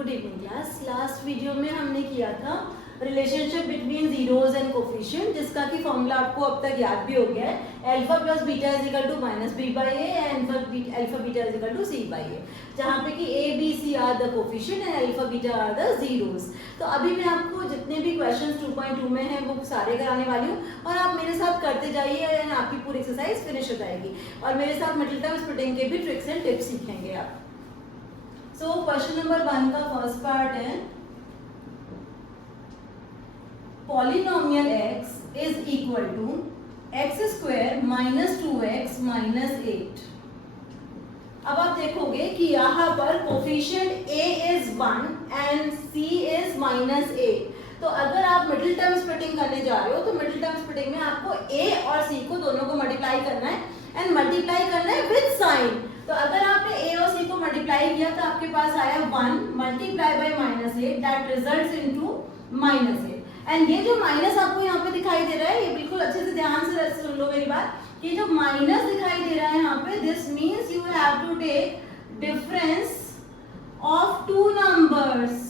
Good evening class. Last video में हमने किया था relationship between zeros and coefficient, जिसका कि फॉर्मूला आपको अब तक याद भी हो गया है। Alpha plus beta is equal to minus b by a and alpha beta is equal to c by a, जहाँ पे कि a b c are the coefficient and alpha beta are the zeros. तो अभी मैं आपको जितने भी questions 2.2 में हैं वो सारे कराने वाली हूँ और आप मेरे साथ करते जाइए एंड आपकी पूरी एक्सरसाइज फिनिश हो जाएगी। और मेरे साथ मिडिल टर्म स्प्लिटिंग के भी ट्रिक्स एंड टिप्स सीखेंगे आप। सो क्वेश्चन नंबर 1 का फर्स्ट पार्ट है polynomial x is equal to x square minus 2x minus 8। अब आप देखोगे कि यहाँ पर coefficient a is 1 and c is minus 8। तो अगर आप मिडिल टर्म स्प्लिटिंग करने जा रहे हो तो मिडिल टर्म स्प्लिटिंग में आपको a और c को दोनों को मल्टीप्लाई करना है एंड मल्टीप्लाई करना है विद साइन। तो अगर आपने a और c को मल्टीप्लाई किया तो आपके पास आया 1 multiply by minus 8 that results into minus 8। And ये जो माइनस आपको यहाँ पे दिखाई दे रहा है, ये बिल्कुल अच्छे से ध्यान से सुन लो मेरी बात, कि जो माइनस दिखाई दे रहा है यहाँ पे, this means you have to take difference of two numbers,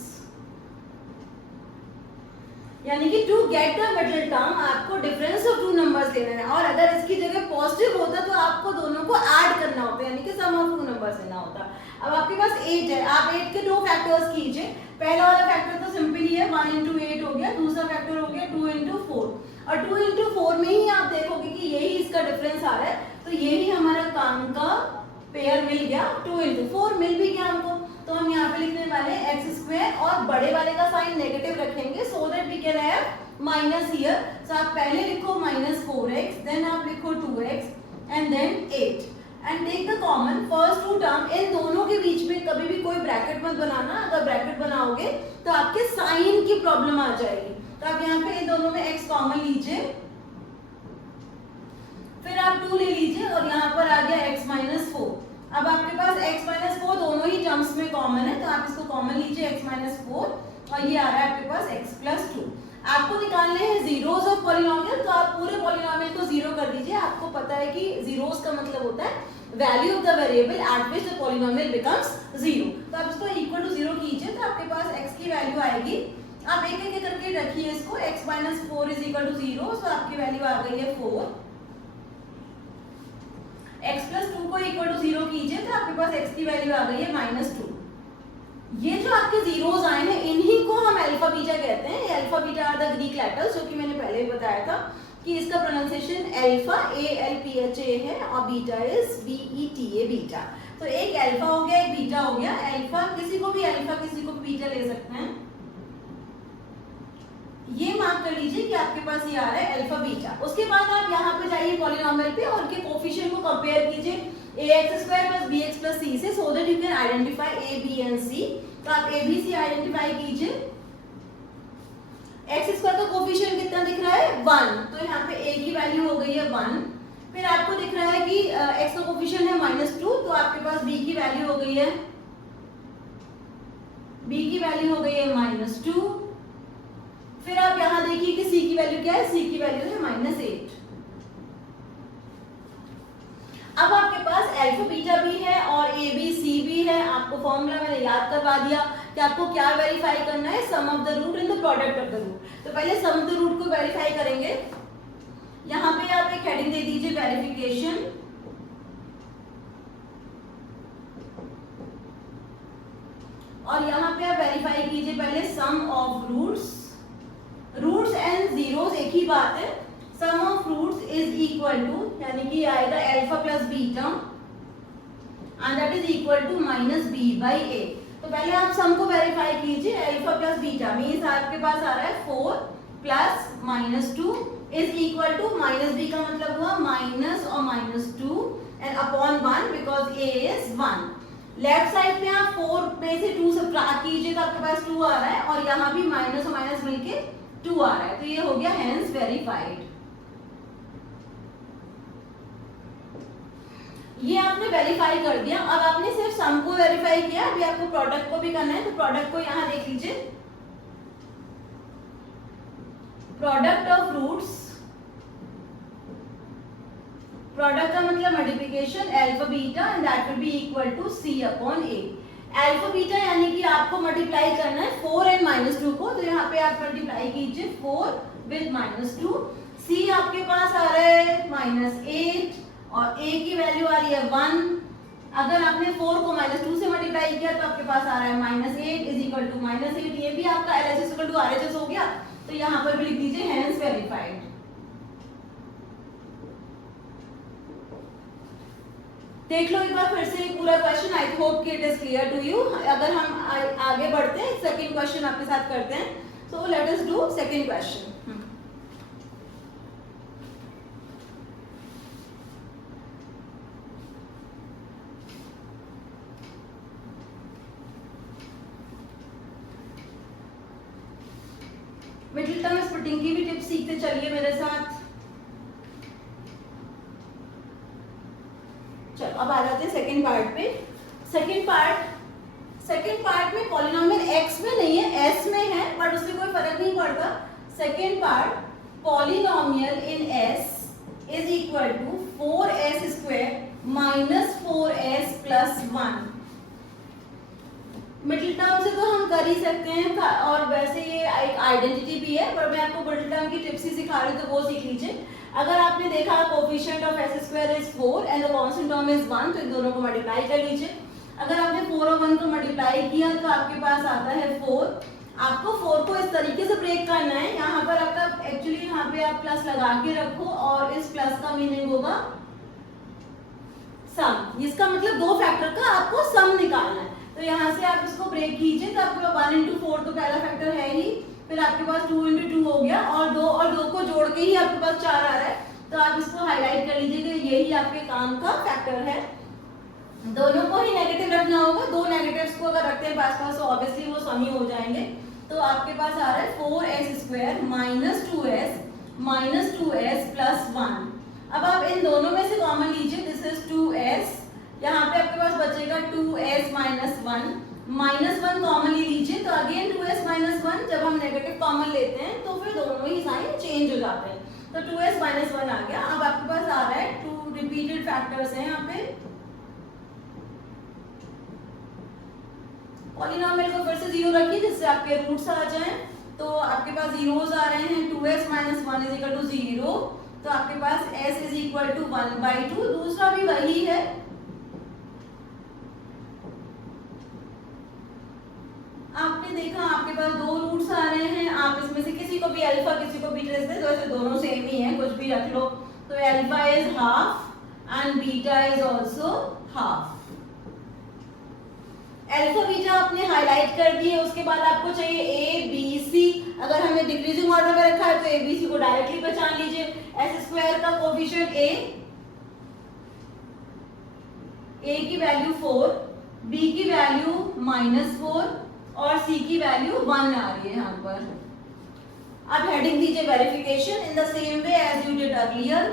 यानी कि to get the middle term आपको डिफरेंस ऑफ टू नंबर्स लेना है। और अगर इसकी जगह पॉजिटिव होता तो आपको दोनों को ऐड करना होता, यानी कि सम ऑफ टू नंबर्स लेना होता। अब आपके पास 8 है, आप 8 के दो फैक्टर्स कीजिए। पहला वाला फैक्टर तो सिंपली है 1 into 8 हो गया, दूसरा फैक्टर हो गया 2 into 4। और 2 into 4 में ही आप देखोगे कि यही इसका डिफरेंस आ रहा है, तो यही हमारा काम का पेयर मिल गया। 2 into 4 मिल भी गया हमको, तो हम यहाँ पे लिखने वाले हैं एक्स स्क्वायर और बड़े वाले का साइन नेगेटिव रखेंगे so that we can have minus here. So आप पहले लिखो माइनस 4x, देन आप लिखो 2x and then 8 and take the common first two term. इन दोनों के बीच में कभी भी कोई ब्रैकेट मत बनाना, अगर ब्रैकेट बनाओगे तो आपके साइन की प्रॉब्लम आ जाएगी। तो आप यहाँ पे इन दोनों में x कॉमन लीजिए, फिर आप 2 ले लीजिए और यहाँ पर आ गया x माइनस 4। अब आपके पास x माइनस 4 दोनों ही टर्म्स में कॉमन है, तो आप इसको कॉमन लीजिए x माइनस 4 और ये आ रहा है आपके पास x प्लस 2। आपको निकालने हैं जीरोस ऑफ पॉलिनोमियल, तो आप पूरे पॉलिनोमियल को जीरो कर दीजिए। आपको पता है कि जीरोस का मतलब होता है value of the variable at which the polynomial becomes zero. तो आप इसको इक्वल टू जीरो कीजिए तो आपके पास x की वैल्यू आएगी। आप एक एक करके रखिए इसको, x माइनस 4 is equal to zero, so आपकी वैल्यू आ गई है 4। x प्लस 2 को इक्वल टू जीरो कीजिए तो आपके पास x की वैल्यू आ गई है माइनस 2। ये जो आपके जीरोस आए हैं इन्हीं को हम अल्फा बीटा कहते हैं। ये alpha beta are the Greek letters, जो कि मैंने पहले ही बताया था कि इसका प्रोनाउंसिएशन अल्फा ALPHA है और बीटा इज BETA बीटा। तो एक अल्फा हो गया, एक बीटा हो गया। अल्फा किसी को भी अल्फा किसी को बीटा ले सकते हैं। ये मार्क कर लीजिए कि आपके पास ये आ रहा है अल्फा बीटा। उसके बाद आप यहाँ पे जाइए पॉलिनोमियल पे और उनके कोफिशिएंट को कंपेयर कीजिए ax square plus bx plus c से, so that you can identify a b and c। तो आप a b c आइडेंटिफाई कीजिए। x स्क्वायर का कोफिशिएंट कितना दिख रहा है 1, तो यहाँ पे a की वैल्यू हो गई है 1। फिर आपको दिख रहा है कि x का कोफिशिएंट है माइनस 2, तो आपके पास b की वैल्यू हो गई है माइनस 2। फिर आप यहाँ देखिए कि c की वैल्यू क्या है, c की वैल्यू है माइनस 8। अब आपके पास अल्फा बीटा भी है और ए बी सी भी है। आपको फॉर्मूला मैंने याद करवा दिया कि आपको क्या वेरीफाई करना है, sum of the root in the product of the root. तो पहले सम ऑफ द रूट को वेरीफाई करेंगे। यहाँ पे आप एक हेडिंग दे दीजिए वेरिफिकेशन, और यहाँ पे आप वेरीफाई कीजिए पहले sum of roots. Roots and zeros एक ही बात है। Sum of roots is equal to, यानी कि आएगा alpha plus beta and that is equal to minus b by a. तो पहले आप सम को वेरीफाई कीजिए। अल्फा प्लस बीटा मींस आपके पास आ रहा है 4 plus minus 2 is equal to minus B का मतलब हुआ माइनस और minus 2 and upon 1 because A is 1। Left side में आप 4 में से 2 सबट्रैक्ट कीजिए तो आपके पास 2 आ रहा है और यहाँ भी माइनस और माइनस मिलके 2 आ रहा है, तो ये हो गया हेंस वेरीफाइड। ये आपने वेरीफाई कर दिया। अब आपने सिर्फ सम को वेरीफाई किया, अभी आपको प्रोडक्ट को भी करना है। तो प्रोडक्ट को यहाँ देख लीजिए, प्रोडक्ट ऑफ रूट्स, प्रोडक्ट का मतलब multiplication alpha beta and that will be equal to c upon a। Alpha beta यानी कि आपको मल्टीप्लाई करना है 4 एंड -2 को, तो यहाँ पे आप मल्टीप्लाई कीजिए 4 विद -2। सी आपके पास आ रहा है -8 और ए की वैल्यू आ रही है 1। अगर आपने 4 को -2 से मल्टीप्लाई किया तो आपके पास आ रहा है -8 इज इक्वल टू -8। ये भी आपका LHS इक्वल टू RHS हो गया, तो यहाँ पर भी लिख दीजिए हेंस वेरीफाइड। देख लो एक बार फिर से पूरा क्वेश्चन। आई होप कि it is clear to you. अगर हम आगे बढ़ते हैं, सेकंड क्वेश्चन आपके साथ करते हैं। सो let us do second question. Middle term splitting की भी टिप्स सीखते चलिए मेरे साथ। चलो अब आ जाते हैं सेकंड पार्ट पे। सेकंड पार्ट में पॉलिनोमियल x में नहीं है, s में है, बट उससे कोई फर्क नहीं पड़ता। Second part, polynomial in s is equal to 4s square minus 4s plus 1। Middle term से तो हम कर ही सकते हैं, और वैसे ये एक आइडेंटिटी भी है, पर मैं आपको मिडिल टर्म की टिप्स ही सिखा रही हूँ, तो वो सीख लीजिए। अगर आपने देखा coefficient of s square is 4 and the constant term is 1, तो इन दोनों को मल्टीप्लाई कर लीजिए। अगर आपने 4 और 1 को मल्टीप्लाई किया तो आपके पास आता है 4। आपको 4 को इस तरीके से ब्रेक करना है, यहाँ पर आपका एक्चुअली यहाँ पे आप प्लस लगा के रखो और इस प्लस का मीनिंग होगा सम। इसका मतलब दो फैक्टर का आपको सम निकालना है। तो यहाँ से आप इसको ब्रेक कीजिए, तो आपके पास 1 into 4 तो पहला फैक्टर है ही, फिर आपके पास 2 into 2 हो गया, और 2 को जोड़ के ही आपके पास 4 आ रहा है। तो आप इसको हाईलाइट कर लीजिए कि यही आपके काम का फैक्टर है। दोनों को ही नेगेटिव रखना होगा। दो नेगेटिव्स को अगर रखते हैं पास तो ऑब्वियसली वो सम ही हो जाएंगे। तो आपके पास आ रहा है 4s square minus 2s plus 1। अब आप इन दोनों में से कॉमन लीजिए, दिस इज 2s, यहाँ पे आपके पास बचेगा 2s माइनस 1 कॉमनली लीजिए, तो अगेन 2s माइनस 1। जब हम नेगेटिव कॉमन लेते हैं तो फिर दोनों ही साइन चेंज हो जाते हैं, तो 2s माइनस 1 आ गया। अब आपके पास आ रहा है 2 रिपीटेड फैक्टर्स हैं यहाँ पे। पॉलिनोमियल को फिर से 0 रखिए जिससे आपके रूट्स आ जाएं, तो आपके पास जीरोस आ रहे हैं। 2s minus 1 is equal to 0, तो आपके पास s इज इक्वल टू 1/2। दूसरा भी वही है, आपने देखा आपके पास दो रूट्स आ रहे हैं। आप इसमें से किसी को भी अल्फा किसी को बीटा रख दे, तो ऐसे दोनों सेम ही हैं, कुछ भी रख लो। तो alpha is half and beta is also half. Alpha beta आपने हाईलाइट कर दिए। उसके बाद आपको चाहिए ए बी सी। अगर हमने डिक्रीजिंग ऑर्डर में रखा है तो ए बी सी को डायरेक्टली पहचान लीजिए। एस स्क्वायर का कोफिशिएंट ए की वैल्यू 4, बी की वैल्यू -4 और सी की वैल्यू 1 आ रही है यहाँ पर। अब हेडिंग दीजिए verification in the same way as you did earlier.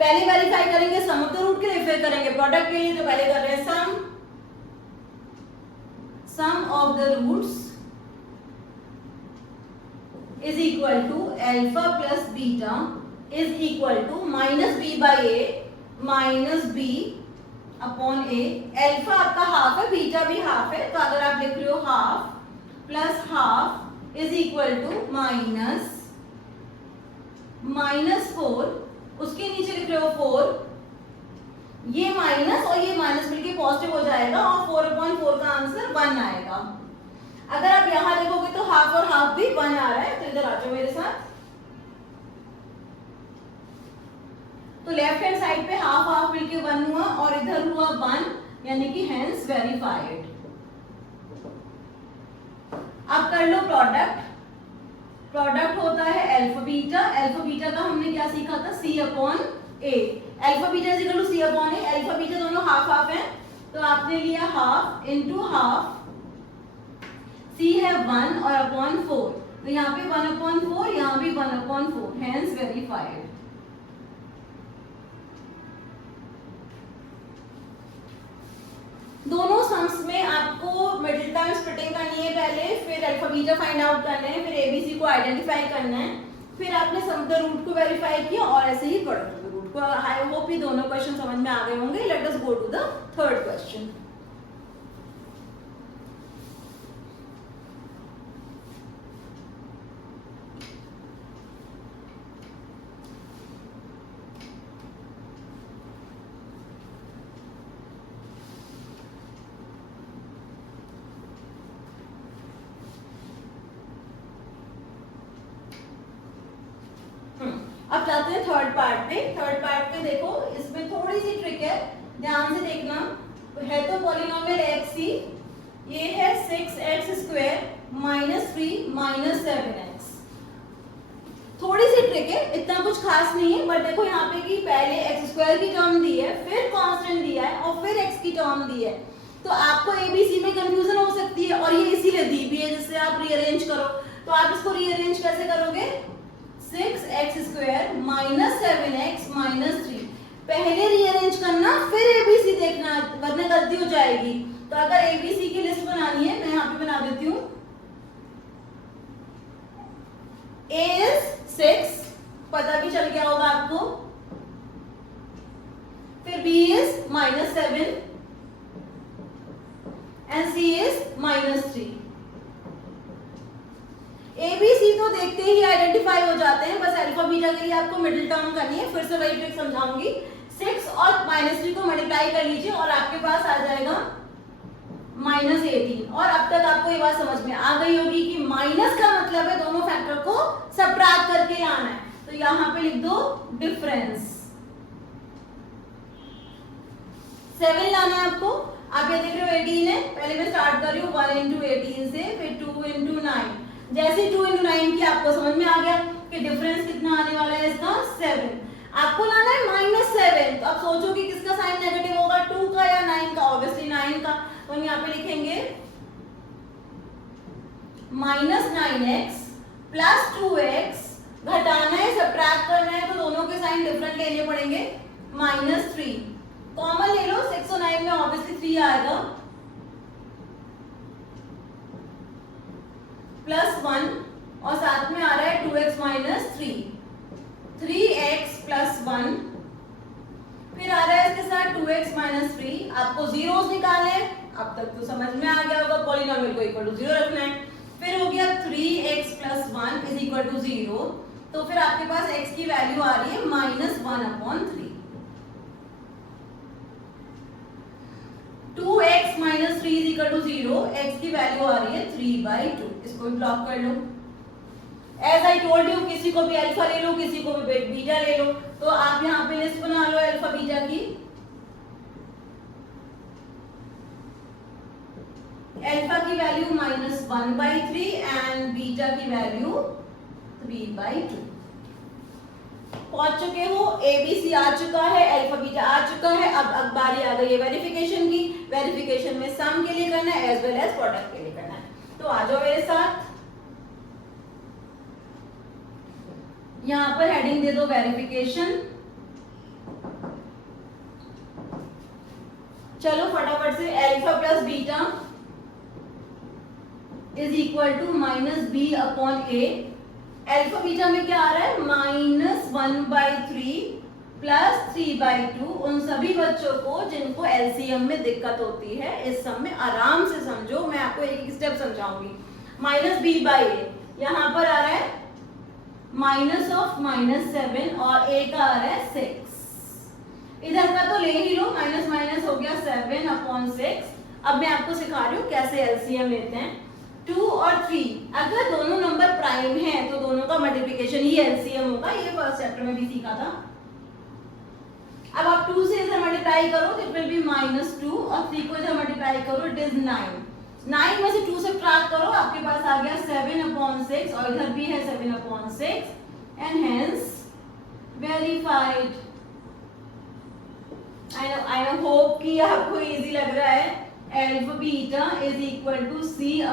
पहले वेरीफाई करेंगे सम ऑफ द रूट के लिए, फिर करेंगे प्रोडक्ट के लिए। तो पहले कर रहे हैं sum of the roots is equal to alpha plus beta is equal to -b/a minus b upon a. Alpha आपका हाफ है, बीटा भी हाफ है, तो अगर आप लिख रहे हो half plus half is equal to -4, उसके नीचे लिख रहे हो 4, ये माइनस और ये माइनस मिलके पॉजिटिव हो जाएगा और 4/4 का आंसर 1 आएगा। अगर आप यहां देखोगे तो हाफ और हाफ भी 1 आ रहा है, तो इधर आ जाओ मेरे साथ। तो लेफ्ट हैंड साइड पे हाफ हाफ मिलके 1 हुआ और इधर हुआ 1, यानी कि हेंस वेरीफाइड। अब कर लो प्रोडक्ट। प्रोडक्ट होता है अल्फा बीटा। अल्फा बीटा का हमने क्या सीखा था, c upon a। Alpha beta is equal to c upon a। Alpha beta दोनों हाफ हाफ हैं, तो आपने लिया हाफ इनटू हाफ, c है 1 और अपॉन 4, तो यहाँ पे 1/4, यहाँ भी 1/4, हेंस वेरीफाइड। दोनों सम्स में आपको मिडिल टर्म स्प्लिटिंग करनी है पहले, फिर अल्फा बीटा फाइंड आउट करना है, फिर एबीसी को आइडेंटिफाई करना है, फिर आपने सम द रूट को वेरीफाई किया और ऐसे ही प्रोडक्ट ऑफ द रूट तो आई होप ये दोनों क्वेश्चन समझ में आ गए होंगे. Let us go to the third question. अब जाते हैं थर्ड पार्ट पे. थर्ड पार्ट पे देखो, इसमें थोड़ी सी ट्रिक है, ध्यान से देखना. है तो पॉलिनोमियल एक्स ही, ये है 6x² - 3 - 7x. थोड़ी सी ट्रिक है, इतना कुछ खास नहीं है. बट देखो यहाँ पे कि पहले x² की टर्म दी है, फिर कांस्टेंट दिया है और फिर x की टर्म दी है. तो आपको ABC में कंफ्यूजन हो सकती है और ये इसीलिए दी भी है जिससे आप रीअरेंज करो. तो आप इसको रीअरेंज कैसे करोगे? 6x² - 7x - 3. पहले रीअरेंज करना, फिर ABC देखना, वरना गलती हो जाएगी. तो अगर ABC की लिस्ट बनानी है, मैं यहाँ पे बना देती हूँ. A is 6, पता भी चल गया होगा आपको. फिर B is -7 and C is -3. ABC तो देखते ही आइडेंटिफाई हो जाते हैं. बस अल्फा बीटा के लिए आपको मिडिल टर्म करनी है. फिर से वही ट्रिक समझाऊंगी. 6 और -3 को मल्टीप्लाई कर लीजिए और आपके पास आ जाएगा -18. और अब तक आपको ये बात समझ में आ गई होगी कि माइनस का मतलब है दोनों फैक्टर को सबट्रैक्ट करके लाना है. तो यहाँ पे लिख दो डिफरेंस. 7 लाना है आपको. आप ये देख रहे हो 18 है. पहले मैं स्टार्ट कर रही हूँ 1 × 18 से, फिर 2 × 9. जैसे 2 × 9 की आपको समझ में आ गया कि डिफरेंस कितना आने वाला है इसका 7. आपको लाना है -7. तो आप सोचो कि किसका साइन नेगेटिव होगा, 2 का या 9 का? ऑब्वियसली 9 का. तो हम यहाँ पे लिखेंगे -9x + 2x. घटाना है, सबट्रैक्ट करना है, तो दोनों के साइन डिफरेंट लेने पड़ेंगे. -3 कॉमन ले लो. 6 और 9 में ऑब्वियसली 3 आएगा. +1 और साथ में आ रहा है 2x - 3. 3x + 1. फिर आ रहा है इसके साथ 2x - 3. आपको जीरोस निकालने हैं. अब तक तो समझ में आ गया होगा पॉलिनोमियल को इक्वल टू 0 रखना है. फिर हो गया 3x + 1 = 0. तो फिर आपके पास x की वैल्यू आ रही है -1/3. 2x - 3 = 0. x की वैल्यू आ रही है 3/2. इसको ब्लॉक कर लो. एज आई टोल्ड यू, किसी को भी अल्फा ले लो, किसी को भी बीटा ले लो. तो आप यहाँ पे लिस्ट बना लो अल्फा बीटा की. अल्फा की वैल्यू -1/3 एंड बीटा की वैल्यू 3/2. पहुंच चुके हो. ABC आ चुका है, अल्फा बीटा आ चुका है. अब बारी आ गई है वेरिफिकेशन की. वेरिफिकेशन में सम के लिए करना है एज वेल एज प्रोडक्ट के लिए करना है. तो आ जाओ मेरे साथ. यहां पर हेडिंग दे दो वेरिफिकेशन. चलो फटाफट से. Alpha + beta = -b/a. Alpha beta में क्या आ रहा है? -1/3 + 3/2. उन सभी बच्चों को जिनको एलसीएम में दिक्कत होती है, इस सम में आराम से समझो. मैं आपको एक एक स्टेप समझाऊंगी. -b/a यहाँ पर आ रहा है -7 और a का आ रहा है 6. इधर का तो ले ही लो. माइनस हो गया 7/6. अब मैं आपको सिखा रही हूँ कैसे एलसीएम लेते हैं. 2 और 3 अगर दोनों नंबर प्राइम हैं तो दोनों का मल्टीप्लिकेशन ही एलसीएम होगा. ये फर्स्ट चैप्टर में भी सीखा था. अब आप 2 से इधर मल्टीप्लाई करो तो इट विल बी -2 और 3 को इधर मल्टीप्लाई करो इट इज 9. 9 में से 2 सब्ट्रैक्ट करो, आपके पास आ गया 7/6 और इधर भी है 7/6 and hence verified. I hope कि आपको इजी लग रहा है. Alpha beta = c/a.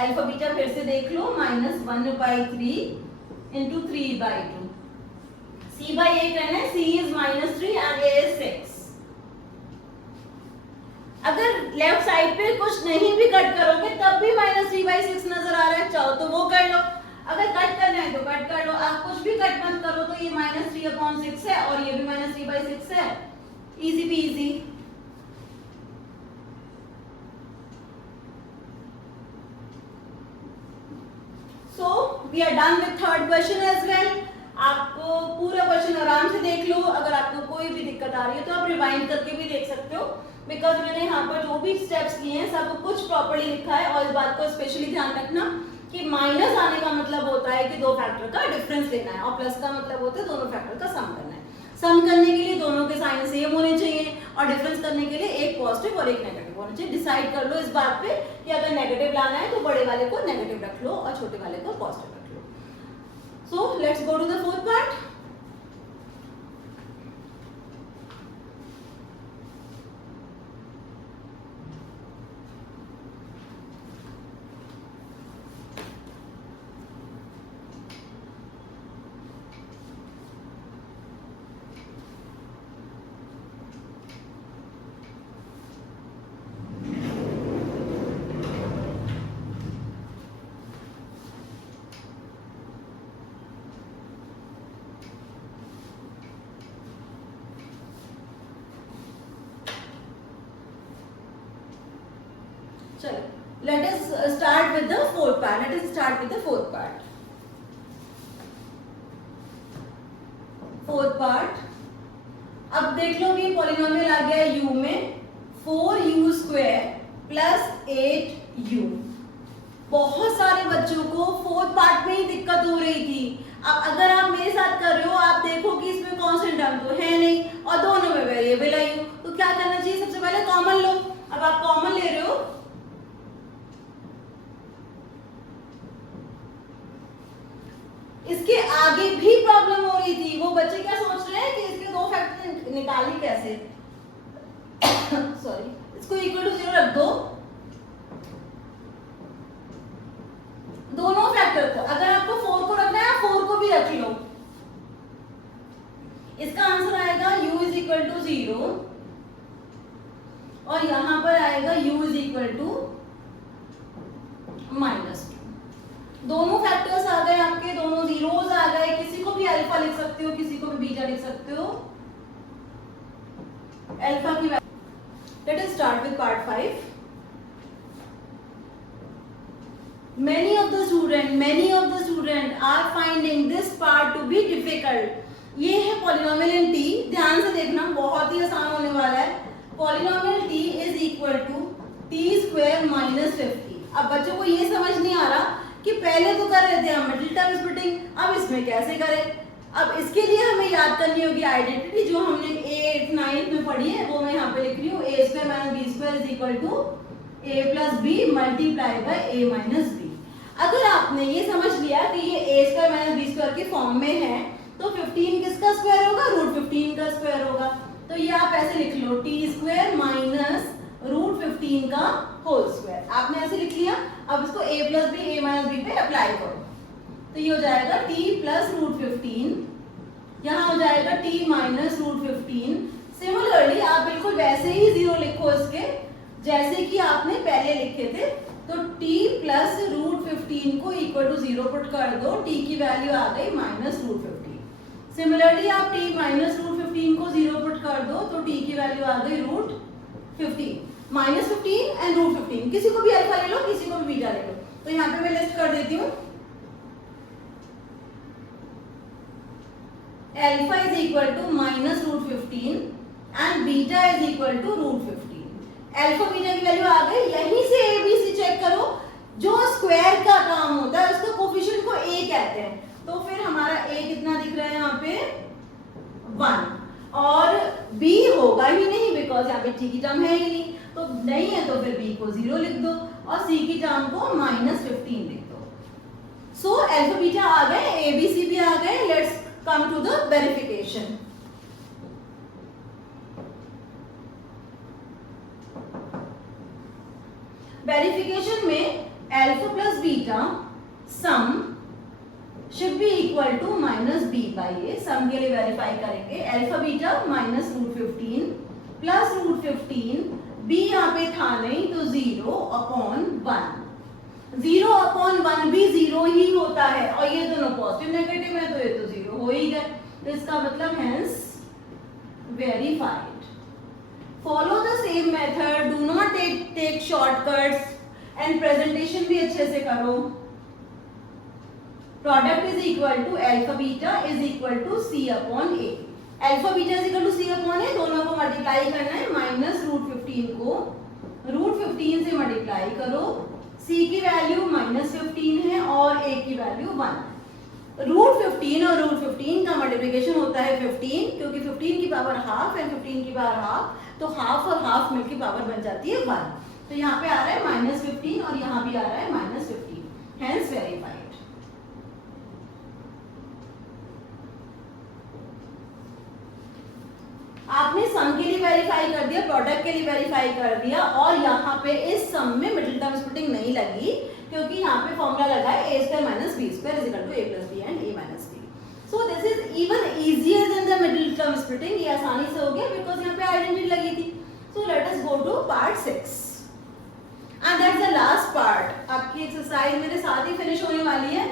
Alpha beta फिर से देख लो. -1/3 × 3/2. c/a करना है. c is -3 and a is 6. अगर लेफ्ट साइड पे कुछ नहीं भी कट करोगे तब भी -3/6 नजर आ रहा है. चाहो तो वो कर लो. अगर कट करना है तो कट कर लो. आप कुछ भी कट मत करो तो ये -3/6 6 है और ये भी -3/6 है, इजी भी easy. So we are done with third question as well. आपको पूरा क्वेश्चन आराम से देख लो, अगर आपको कोई भी दिक्कत आ रही है तो आप रिवाइंड करके भी देख सकते हो, बिकॉज मैंने यहाँ पर जो भी स्टेप्स किए हैं सब कुछ प्रॉपर्ली लिखा है। और इस बात को स्पेशली ध्यान रखना कि माइनस आने का मतलब होता है कि दो फैक्टर का डिफरेंस लेना है, और प्लस का मतलब होता है दोनों फैक्टर का सम करना है। सम करने के लिए दोनों के साइन सेम होने चाहिए, और डिफरेंस करने के लिए एक पॉजिटिव और एक नेगेटिव होना चाहिए। डिसाइड कर लो इस बात पे कि अगर नेगेटिव लाना है तो बड़े वाले को नेगेटिव रख लो और छोटे वाले को पॉजिटिव रख लो। So let's go to the fourth part. चलो, let us start with the fourth part. Let us start with the fourth part. Fourth part. अब देख लो कि पॉलिनोमियल आ गया u में 4u² प्लस 8u। बहुत सारे बच्चों को फोर्थ पार्ट में ही दिक्कत हो रही थी। अब अगर आप मेरे साथ कर रहे हो, आप देखो कि इसमें कांस्टेंट टर्म तो है नहीं और दोनों में वेरिएबल आई हो, तो क्या करना चाहिए? सबसे पहले कॉमन लो। अब आप कॉमन ले रहे हो, इसके आगे भी प्रॉब्लम हो रही थी। वो बच्चे क्या सोच रहे हैं कि इसके दो फैक्टर निकाली कैसे सॉरी, इसको इक्वल टू 0 रख दो, दोनों फैक्टर को। अगर आपको 4 को रखना है 4 को भी रख लो। इसका आंसर आएगा u इज इक्वल टू 0 और यहां पर आएगा u इज इक्वल टू -2। दोनों फैक्टर्स आ गए आपके, दोनों जीरोस आ गए। किसी को भी अल्फा लिख सकते हो, किसी को भी बीटा लिख सकते हो। अल्फा की late us start with part 5। Many of the student are finding this part to be difficult। ये है पॉलिनोमियल इन t, ध्यान से देखना, बहुत ही आसान होने वाला है। Polynomial t is equal to t² minus 50। अब बच्चों को ये समझ नहीं आ रहा कि पहले तो कर रहे थे हम मिडिल टर्म स्प्लिटिंग, अब इसमें कैसे करें। अब इसके लिए हमें याद करनी होगी आइडेंटिटी, जो हमने 8th 9th में पढ़ी है, वो मैं यहाँ पे लिख रही हूँ। a² minus b² is equal to a plus b multiply by a minus b। अगर आपने ये समझ लिया कि ये a² माइनस b² के फॉर्म में है, तो 15 किसका स्क्वायर होगा? √15 का स्क्वायर होगा। तो ये आप ऐसे लिख लो, t² माइनस √15 का होल स्क्वायर। आपने ऐसे लिख लिया। अब इसको a plus b a minus b पे अप्लाई करो, तो ये हो जाएगा t प्लस √15, यहाँ हो जाएगा t माइनस √15। सिमिलरली आप बिल्कुल वैसे ही 0 लिखो इसके, जैसे कि आपने पहले लिखे थे। तो t प्लस √15 को इक्वल टू 0 पुट कर दो, t की वैल्यू आ गई माइनस √15। सिमिलरली आप t माइनस √15 को 0 पुट कर दो, तो t की वैल्यू आ गई √15। -15 एंड √15, किसी को भी अल्फा ले लो, किसी को भी बीटा ले लो। तो यहाँ पे मैं लिस्ट कर देती हूँ। Alpha is equal to -√15 and beta is equal to √15। Alpha beta की वैल्यू आ गई। यहीं से ए बी सी चेक करो, जो स्क्वायर का काम होता है उसका कोफिशिएंट को a कहते हैं। तो फिर हमारा a कितना दिख रहा है यहाँ पे? 1। और b होगा ही नहीं, बिकॉज यहाँ पे t की टर्म है ही नहीं, तो नहीं है तो फिर b को 0 लिख दो और c की टर्म को -15 लिख दो। सो अल्फा बीटा आ गए, a b c भी आ गए। Let's come to the verification. Verification में alpha plus beta sum should be equal to -b/a। Sum के लिए वेरीफाई करेंगे। अल्फा बीटा -√15 प्लस √15, b यहाँ पे था नहीं तो 0/1। 0/1 भी 0 ही होता है, और ये दोनों पॉजिटिव नेगेटिव है तो ये तो 0 हो ही गए। तो इसका मतलब hence verified. Follow the same method, do not take shortcuts and presentation भी अच्छे से करो। Product is equal to alpha beta is equal to c upon a. Alpha beta is equal to c upon a, दोनों को multiply करना है, minus √15 को √15 से मल्टीप्लाई करो। c की वैल्यू -15 है और a की वैल्यू 1। √15 और √15 का मल्टीप्लिकेशन होता है 15, क्योंकि 15 की पावर हाफ एंड 15 की पावर हाफ, तो हाफ और हाफ मिलकर पावर बन जाती है 1। तो यहाँ पे आ रहा है -15 और यहाँ भी आ रहा है -15, हेंस वेरीफाइड। आपने सम के लिए वेरीफाई कर दिया, प्रोडक्ट के लिए वेरीफाई कर दिया, और यहाँ पे इस सम में मिडिल टर्म स्प्लिटिंग नहीं लगी, क्योंकि यहाँ पे फॉर्मूला लगा है a² - b² = a + b and a - b। So this is even easier than the middle term splitting. ये आसानी से हो गया बिकॉज यहाँ पे आइडेंटिटी लगी थी। So let us go to part 6 and that's the last part. आपकी एक्सरसाइज मेरे साथ ही फिनिश होने वाली है।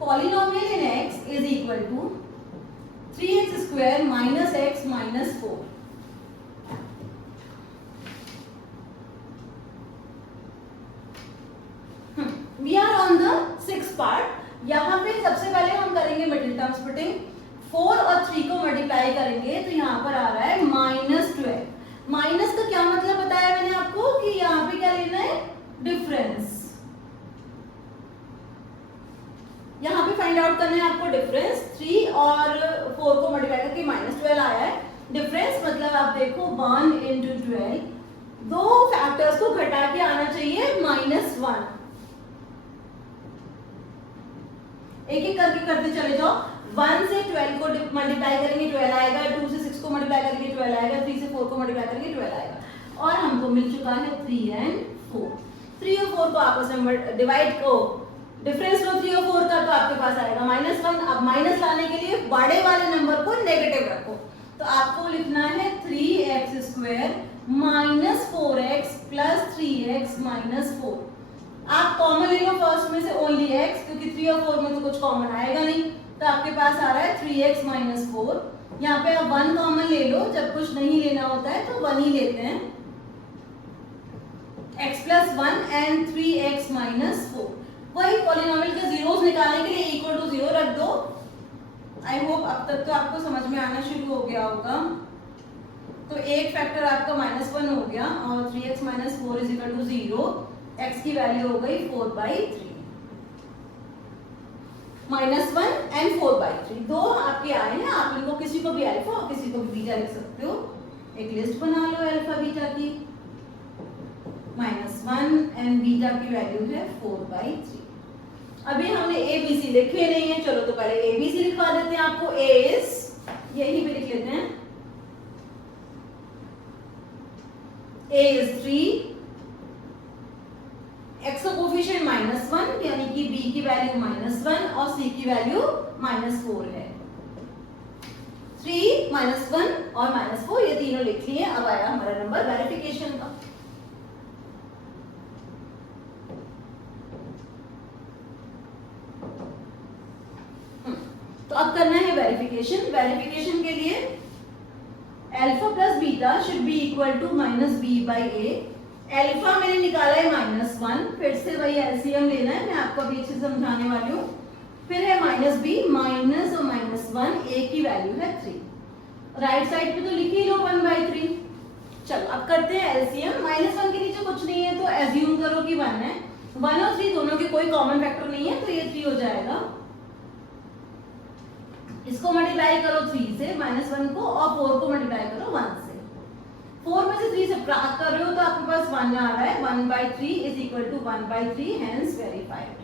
Polynomial in x is equal to 3x² minus x minus 4। We are on the 6th part। यहाँ पे सबसे पहले हम करेंगे मिडिल टर्म स्प्लिटिंग। 4 और 3 को मल्टीप्लाई करेंगे तो यहाँ पर आ रहा है -12। माइनस का क्या मतलब बताया मैंने आपको कि यहाँ पे क्या लेना है, डिफरेंस। यहाँ पे फाइंड आउट करना है आपको डिफरेंस। 3 और 4 को मल्टीप्लाई करके -12 आया है। डिफरेंस मतलब आप देखो 1 × 12, दो फैक्टर्स को घटा के आना चाहिए -1। एक एक करके करते चले जाओ। 1 से 12 को मल्टीप्लाई करेंगे 12 आएगा, 2 से 6 को मल्टीप्लाई करेंगे 12 आएगा, 3 से 4 को मल्टीप्लाई करेंगे 12 आएगा। और हमको मिल चुका है 3 और 4। 3 और 4 को आपस में डिवाइड को डिफरेंस लो 3 और 4 का, तो आपके पास आएगा -1। अब माइनस लाने के लिए बड़े वाले नंबर को नेगेटिव रखो, तो आपको लिखना है 3x² - 4x + 3x - 4। आप कॉमन ले लो फर्स्ट में से ओनली x, क्योंकि 3 और 4 में तो कुछ कॉमन आएगा नहीं, तो आपके पास आ रहा है 3x - 4। यहाँ पे आप 1 कॉमन ले लो, जब कुछ नहीं लेना होता है तो 1 ही लेते हैं। x + 1 and 3x - 4। वही पॉलिनोमियल के जीरोस निकालने के लिए इक्वल टू 0 रख दो। आई होप अब तक तो आपको समझ में आना शुरू हो गया होगा। तो एक फैक्टर आपका -1 हो गया और 3x - 4 = 0। x की वैल्यू हो गई 4/3। -1 and 4/3 दो आपके आए हैं। आप इनको किसी को भी अल्फा और किसी को भी बीटा लिख सकते हो। एक लिस्ट बना लो अल्फा बीटा की। -1 एंड बीटा की वैल्यू है 4/3। अभी हमने ABC लिखे नहीं है, चलो तो पहले ABC लिखवा देते हैं आपको। A is, यही भी लिख लेते हैं, A is 3, x का कोफिशिएंट -1 यानी कि B की वैल्यू -1 और C की वैल्यू -4 है। 3 -1 और -4 ये तीनों लिख लिए। अब आया हमारा नंबर वेरिफिकेशन का। तो अब करना है वेरिफिकेशन। वेरिफिकेशन के लिए alpha + beta should be equal to -b/a। Alpha मैंने निकाला है -1, फिर से वही एलसीएम लेना है, मैं आपको अभी अच्छे से समझाने वाली हूँ। फिर है -b, माइनस और -1, a की वैल्यू है 3। राइट साइड पे तो लिख ही लो 1/3। चलो अब करते हैं एलसीएम। -1 के नीचे कुछ नहीं है तो एज्यूम करो कि 1 है। 1 और 3 दोनों के कोई कॉमन फैक्टर नहीं है, तो ये 3 हो जाएगा। इसको मल्टीप्लाई करो 3 से, -1 को, और 4 को मल्टीप्लाई करो 1 से। 4 में से 3 सब्ट्रैक्ट कर रहे हो तो आपके पास 1 आ रहा है। 1/3 = 1/3, हेंस वेरीफाइड।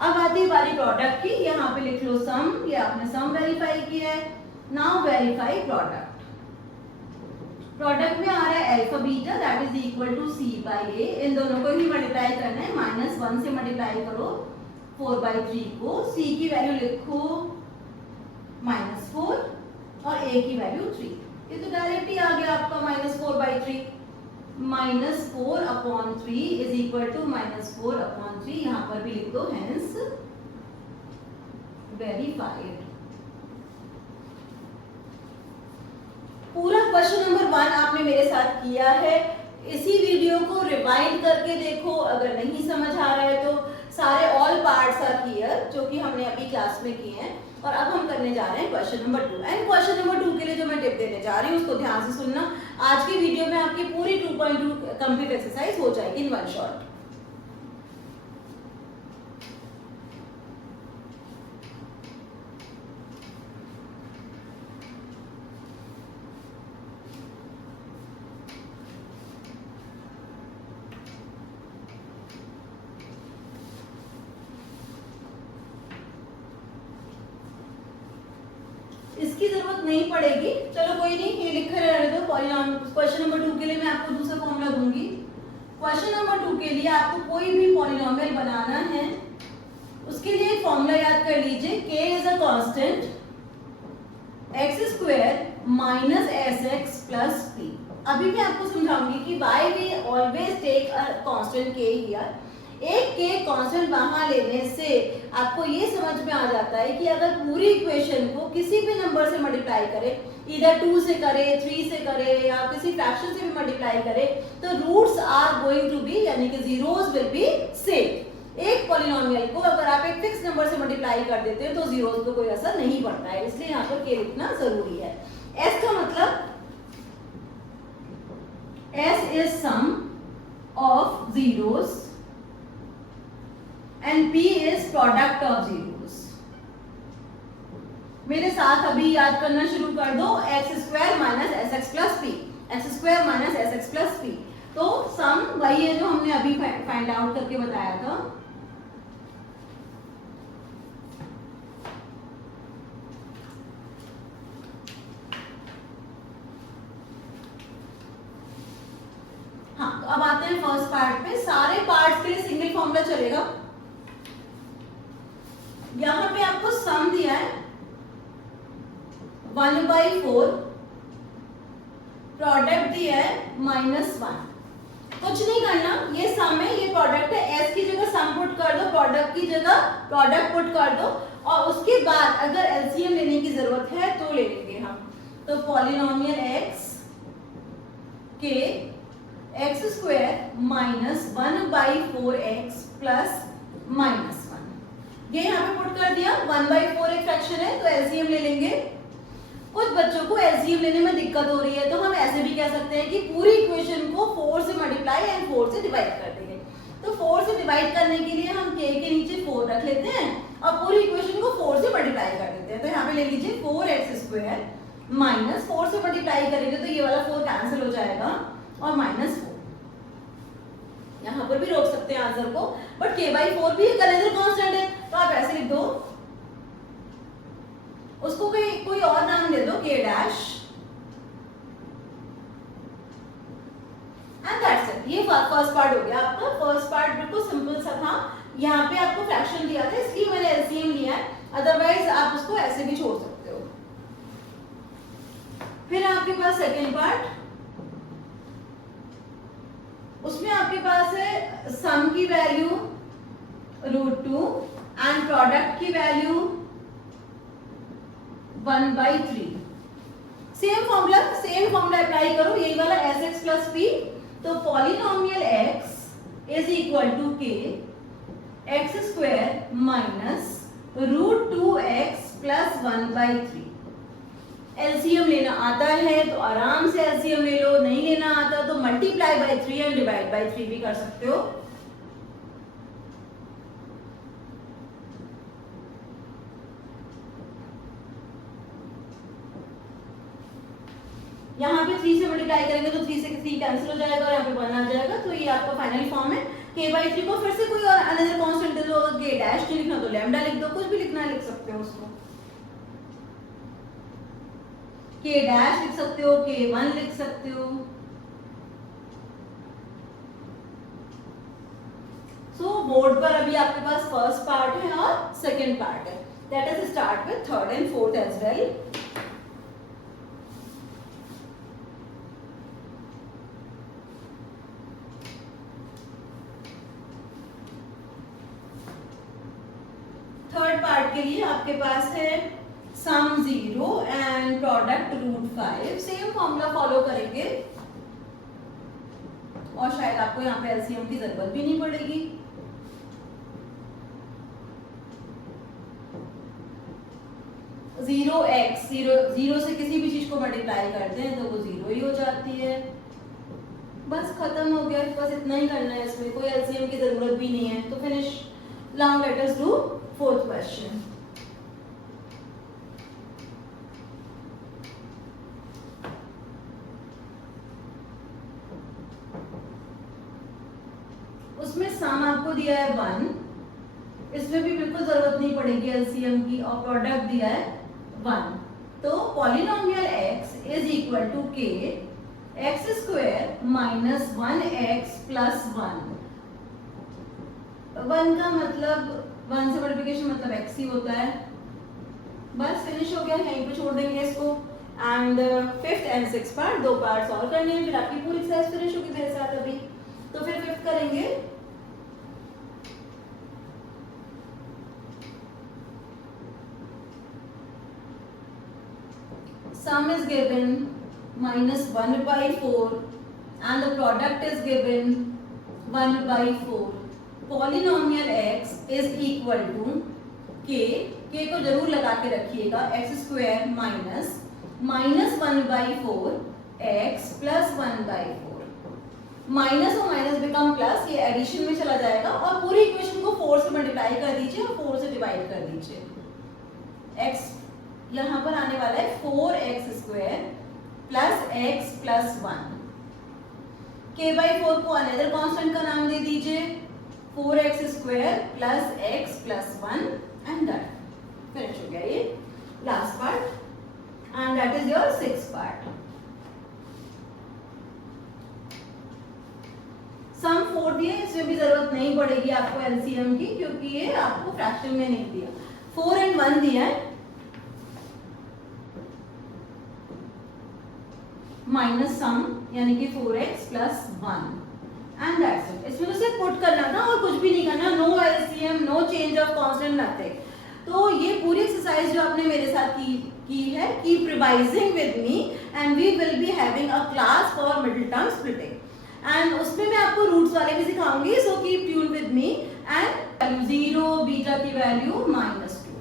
अब आती है बारी प्रोडक्ट की। यहाँ पे लिख लो सम, ये आपने सम वेरीफाई किया है। Now verify product. प्रोडक्ट में आ रहा है alpha beta that is equal to c/a। इन दोनों को ही मल्टीप्लाई करना है। -1 से मल्टीप्लाई करो 4/3 को। c की वैल्यू लिखो -4 और a की वैल्यू 3। ये तो डायरेक्ट ही आ गया आपका -4/3। -4/3 इज इक्वल टू -4/3, यहाँ पर भी लिख दो हेंस वेरीफाइड। पूरा क्वेश्चन नंबर 1 आपने मेरे साथ किया है। इसी वीडियो को रिवाइंड करके देखो, अगर नहीं समझ आ रहा है तो सारे ऑल पार्ट्स आर क्लियर जो कि हमने अभी क्लास में किए हैं। और अब हम करने जा रहे हैं question number 2। And question number 2 के लिए जो मैं टिप देने जा रही हूँ उसको ध्यान से सुनना। आज की वीडियो में आपकी पूरी 2.2 कंप्लीट एक्सरसाइज हो जाएगी इन वन शॉट। इसकी जरूरत नहीं पड़ेगी, चलो कोई नहीं, ये लिखे रहने दो। क्वेश्चन नंबर 2 के लिए मैं आपको दूसरा फॉर्मूला दूंगी। क्वेश्चन नंबर 2 के लिए आपको कोई भी पॉलिनोमियल बनाना है, उसके लिए एक फॉर्मूला याद कर लीजिए। k is a constant x² minus sx plus p। अभी मैं आपको समझाऊंगी कि why we always take a constant k here. एक के कांस्टेंट वहां लेने से आपको ये समझ में आ जाता है कि अगर पूरी इक्वेशन को किसी भी नंबर से मल्टीप्लाई करे, इधर 2 से करे, 3 से करे या किसी फ्रैक्शन से भी मल्टीप्लाई करे, तो roots are going to be, यानी कि जीरोस विल बी सेम। एक पॉलिनोमियल को अगर आप एक फिक्स नंबर से मल्टीप्लाई कर देते हो तो जीरोस पे कोई असर नहीं पड़ता है, इसलिए यहाँ पर के लिखना जरूरी है। एस का मतलब S is sum of zeros and p is product of zeros। मेरे साथ अभी याद करना शुरू कर दो। x² minus sx plus p, x² minus sx plus p। तो सम वही है जो हमने अभी फाइंड आउट करके बताया था। हाँ, तो अब आते हैं फर्स्ट पार्ट पे। सारे पार्ट्स के लिए सिंगल फॉर्मूला चलेगा। यहां पे आपको सम दिया है 1/4, प्रोडक्ट दिया है -1। कुछ नहीं करना, ये सम है, ये प्रोडक्ट है। s की जगह सम पुट कर दो, प्रोडक्ट की जगह प्रोडक्ट पुट कर दो, और उसके बाद अगर एलसीएम लेने की जरूरत है तो ले लेंगे हम। तो पॉलिनोमियल x के x² माइनस 1/4x प्लस -1, ये यहाँ पे पुट कर दिया। 1/4 एक फ्रैक्शन है तो एलसीएम ले लेंगे। कुछ बच्चों को एलसीएम लेने में दिक्कत हो रही है तो हम ऐसे भी कह सकते हैं कि पूरी इक्वेशन को 4 से मल्टीप्लाई एंड 4 से डिवाइड कर देंगे। तो 4 से डिवाइड करने के लिए हम k के नीचे 4 रख लेते हैं और पूरी इक्वेशन को 4 से मल्टीप्लाई कर देते हैं। तो यहाँ पे ले लीजिए 4x² माइनस 4 से मल्टीप्लाई करेंगे तो ये वाला 4 कैंसिल हो जाएगा और -4। यहाँ पर भी रोक सकते हैं आंसर को, बट k/4 भी कलेंडर कांस्टेंट है तो आप ऐसे लिख दो, उसको कोई और नाम दे दो, k dash, and that's it. ये फर्स्ट पार्ट हो गया आपका। फर्स्ट पार्ट बिल्कुल सिंपल सा था। यहाँ पे आपको फ्रैक्शन दिया था इसलिए मैंने एलसीएम लिया है, अदरवाइज आप उसको ऐसे भी छोड़ सकते हो। फिर आपके पास सेकेंड पार्ट, उसमें आपके पास है सम की वैल्यू √2 एंड प्रोडक्ट की वैल्यू 1/3। सेम फॉर्मूला अप्लाई करो, यही वाला sx प्लस p। तो polynomial x is equal to k x² minus √2x plus 1/3। LCM लेना आता है तो आराम से एलसीएम ले लो, नहीं लेना आता तो multiply by 3 and divide by 3 भी कर सकते हो। यहाँ पे 3 से मल्टीप्लाई करेंगे तो 3 से 3 कैंसिल हो जाएगा और यहाँ पे 1 आ जाएगा। तो ये आपका फाइनल फॉर्म है। k/3 को फिर से कोई और अनदर कांस्टेंट दे दो, अगर k डैश नहीं लिखना तो लैम्डा लिख दो, कुछ भी लिखना लिख सकते हो उसको। k डैश लिख सकते हो, k1 लिख सकते हो। सो बोर्ड पर अभी आपके पास फर्स्ट पार्ट है और सेकंड पार्ट है। Let us start with third and fourth as well. Part के लिए आपके पास है sum 0 and product √5। Same formula follow करेंगे और शायद आपको यहाँ पे एलसीएम की जरूरत भी नहीं पड़ेगी। जीरो से किसी भी चीज को मल्टीप्लाई करते हैं तो वो 0 ही हो जाती है। बस खत्म हो गया, बस इतना ही करना है, इसमें कोई एलसीएम की जरूरत भी नहीं है। तो finish. Now let us do fourth question. उसमें सम आपको दिया है 1, इसमें भी बिल्कुल जरूरत नहीं पड़ेगी एलसीएम की, और प्रोडक्ट दिया है 1। तो polynomial x is equal to k x² minus 1x plus 1। 1 का मतलब 1 से मल्टीप्लिकेशन मतलब x ही होता है। बस फिनिश हो गया, यहीं पे छोड़ देंगे इसको। And fifth and six part, 2 parts और करने हैं, फिर आपकी पूरी एक्सरसाइज फिनिश होगी मेरे साथ अभी। तो फिर फिफ्थ करेंगे। Sum is given -1/4 and the product is given 1/4. Polynomial x is equal to k को जरूर लगा के रखिएगा, x² minus -1/4 x plus 1/4। Minus और माइनस बिकम प्लस, ये एडिशन में चला जाएगा और पूरी इक्वेशन को 4 से मल्टीप्लाई कर दीजिए और 4 से डिवाइड कर दीजिए। x यहाँ पर आने वाला है 4x² plus x plus 1। k/4 को अनदर कांस्टेंट का नाम दे दीजिए, 4x² plus x plus 1 and that finish हो गया ये last part and that is your sixth part. Sum 4 दिए, इसमें भी जरूरत नहीं पड़ेगी आपको एलसीएम की, क्योंकि ये आपको फ्रैक्शन में नहीं दिया। 4 एंड 1 दिया है, माइनस सम यानी कि 4x plus 1 and that's it. इसमें तो सिर्फ पुट करना था और कुछ भी नहीं करना, no LCM, no change of constant, nothing. तो ये पूरी एक्सरसाइज जो आपने मेरे साथ की है, keep revising with me and we will be having a class for middle term splitting and उसमें मैं आपको रूट्स वाले भी सिखाऊंगी। So keep tune with me and 0 beta की वैल्यू -2।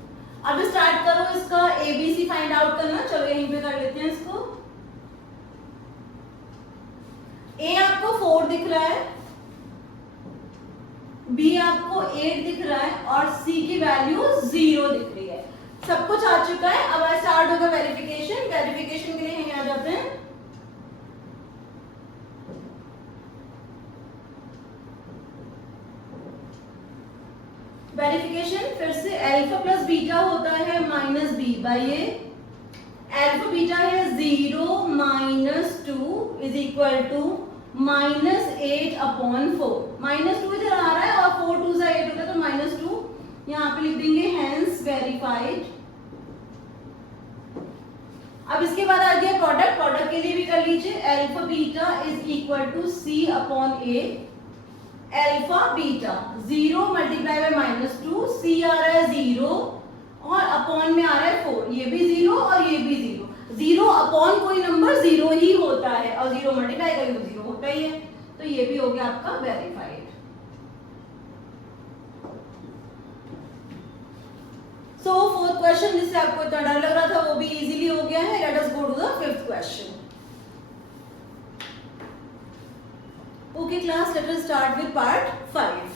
अब स्टार्ट करो इसका एबीसी फाइंड आउट करना। चलो यहीं पे कर लेते हैं इसको। ए आपको 4 दिख रहा है, बी आपको 8 दिख रहा है और सी की वैल्यू 0 दिख रही है। सब कुछ आ चुका है। अब स्टार्ट होगा वेरिफिकेशन। वेरिफिकेशन के लिए यहीं आ जाते हैं। वेरिफिकेशन फिर से अल्फा प्लस बीटा होता है -b/a। अल्फा बीटा है 0 - 2 इज इक्वल टू -8/4। -2 इधर आ रहा है और 4 2 से 8 होता है तो -2 यहाँ पे लिख देंगे, हेंस वेरीफाइड। अब इसके बाद आ गया प्रोडक्ट। प्रोडक्ट के लिए भी कर लीजिए, alpha beta is equal to c/a। Alpha beta 0 multiply by -2, c आ रहा है 0 और अपॉन में आ रहा है 4। ये भी 0 और ये भी 0। 0 अपॉन कोई नंबर 0 ही होता है और 0 मल्टीप्लाई करेंगे तो 0 होता ही है। तो ये भी हो गया आपका वेरीफाइड। सो फोर्थ क्वेश्चन, जिससे आपको इतना डर लग रहा था, वो भी इजीली हो गया है। Let us go to the fifth question. Okay class, let us start with part 5।